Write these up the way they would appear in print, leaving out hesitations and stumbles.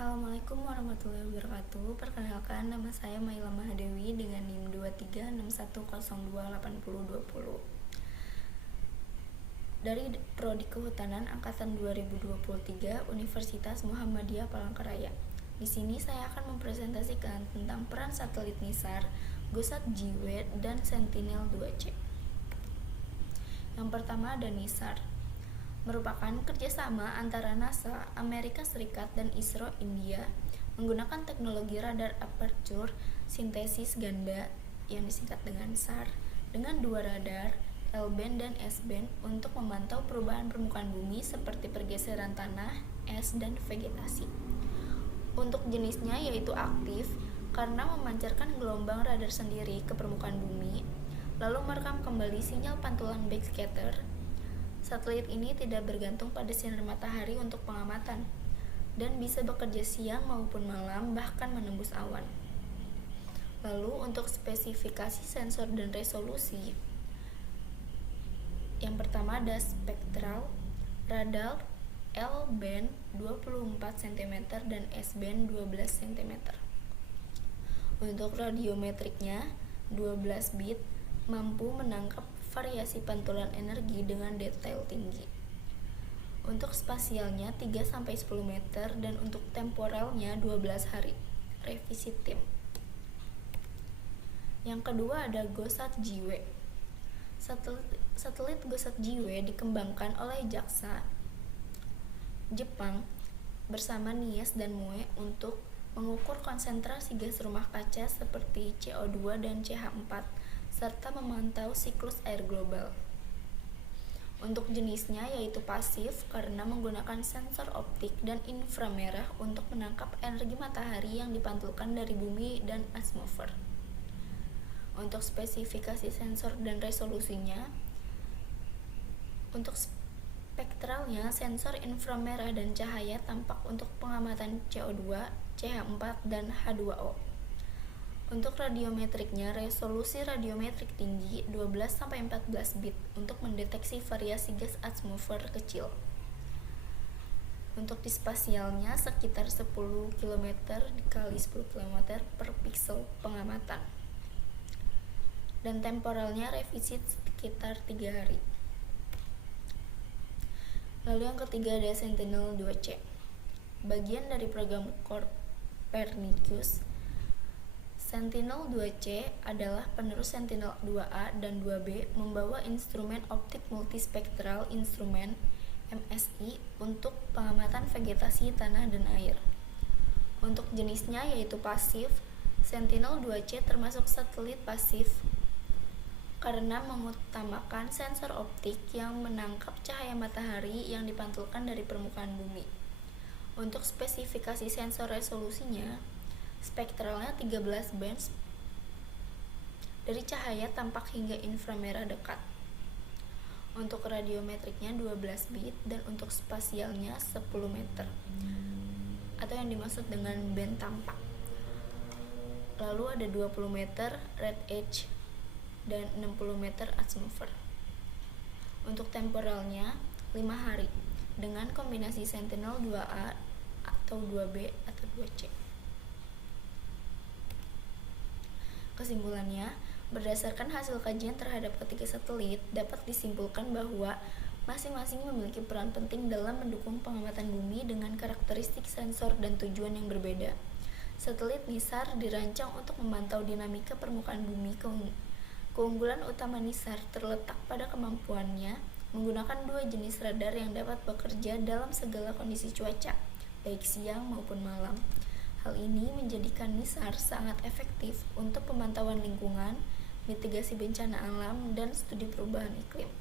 Assalamualaikum warahmatullahi wabarakatuh. Perkenalkan, nama saya Maila Mahadewi dengan NIM 2361028020 dari Prodi Kehutanan Angkatan 2023 Universitas Muhammadiyah Palangkaraya. Di sini saya akan mempresentasikan tentang peran satelit NISAR, GOSAT JIWE, dan Sentinel-2C. Yang pertama ada NISAR, merupakan kerjasama antara NASA, Amerika Serikat, dan ISRO India menggunakan teknologi radar aperture sintesis ganda yang disingkat dengan SAR dengan dua radar, L-band dan S-band, untuk memantau perubahan permukaan bumi seperti pergeseran tanah, es, dan vegetasi. Untuk jenisnya yaitu aktif karena memancarkan gelombang radar sendiri ke permukaan bumi, lalu merekam kembali sinyal pantulan backscatter. Satelit ini tidak bergantung pada sinar matahari untuk pengamatan dan bisa bekerja siang maupun malam, bahkan menembus awan. Lalu untuk spesifikasi sensor dan resolusi, yang pertama ada spektral, radar L-band 24 cm dan S-band 12 cm. Untuk radiometriknya 12 bit, mampu menangkap variasi pantulan energi dengan detail tinggi. Untuk spasialnya 3-10 meter dan untuk temporalnya 12 hari. Revisi tim. Yang kedua ada GOSAT JIWE. Satelit GOSAT JIWE dikembangkan oleh JAXA Jepang bersama NIES dan MUE untuk mengukur konsentrasi gas rumah kaca seperti CO2 dan CH4 serta memantau siklus air global. Untuk jenisnya yaitu pasif karena menggunakan sensor optik dan inframerah untuk menangkap energi matahari yang dipantulkan dari bumi dan atmosfer. Untuk spesifikasi sensor dan resolusinya, untuk spektralnya sensor inframerah dan cahaya tampak untuk pengamatan CO2, CH4, dan H2O. Untuk radiometriknya, resolusi radiometrik tinggi 12-14 bit untuk mendeteksi variasi gas atmosfer kecil. Untuk di spasialnya sekitar 10 km dikali 10 km per pixel pengamatan. Dan temporalnya revisi sekitar 3 hari. Lalu yang ketiga ada Sentinel-2C. Bagian dari program Copernicus, Sentinel-2C adalah penerus Sentinel-2A dan 2B, membawa instrumen optik multispektral instrumen MSI untuk pengamatan vegetasi tanah dan air. Untuk jenisnya yaitu pasif, Sentinel-2C termasuk satelit pasif karena mengutamakan sensor optik yang menangkap cahaya matahari yang dipantulkan dari permukaan bumi. Untuk spesifikasi sensor resolusinya, spektralnya 13 bands dari cahaya tampak hingga inframerah dekat. Untuk radiometriknya 12 bit dan untuk spasialnya 10 meter atau yang dimaksud dengan band tampak. Lalu ada 20 meter red edge dan 60 meter atmosfer. Untuk temporalnya 5 hari dengan kombinasi Sentinel 2A atau 2B atau 2C. Kesimpulannya, berdasarkan hasil kajian terhadap ketiga satelit, dapat disimpulkan bahwa masing-masing memiliki peran penting dalam mendukung pengamatan bumi dengan karakteristik sensor dan tujuan yang berbeda. Satelit NISAR dirancang untuk memantau dinamika permukaan bumi. Keunggulan utama NISAR terletak pada kemampuannya menggunakan dua jenis radar yang dapat bekerja dalam segala kondisi cuaca, baik siang maupun malam. Hal ini menjadikan NISAR sangat efektif untuk pemantauan lingkungan, mitigasi bencana alam, dan studi perubahan iklim.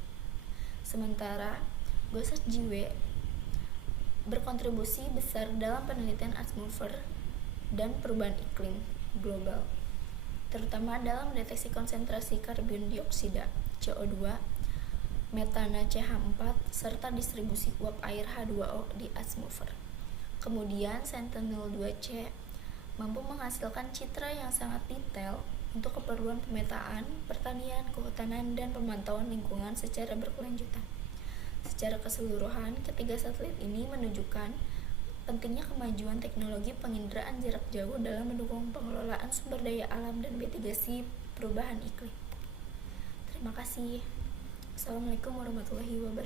Sementara, GOSAT JIWE berkontribusi besar dalam penelitian atmosfer dan perubahan iklim global, terutama dalam mendeteksi konsentrasi karbon dioksida, CO2, metana CH4, serta distribusi uap air H2O di atmosfer. Kemudian Sentinel-2C mampu menghasilkan citra yang sangat detail untuk keperluan pemetaan, pertanian, kehutanan, dan pemantauan lingkungan secara berkelanjutan. Secara keseluruhan, ketiga satelit ini menunjukkan pentingnya kemajuan teknologi penginderaan jarak jauh dalam mendukung pengelolaan sumber daya alam dan mitigasi perubahan iklim. Terima kasih. Assalamualaikum warahmatullahi wabarakatuh.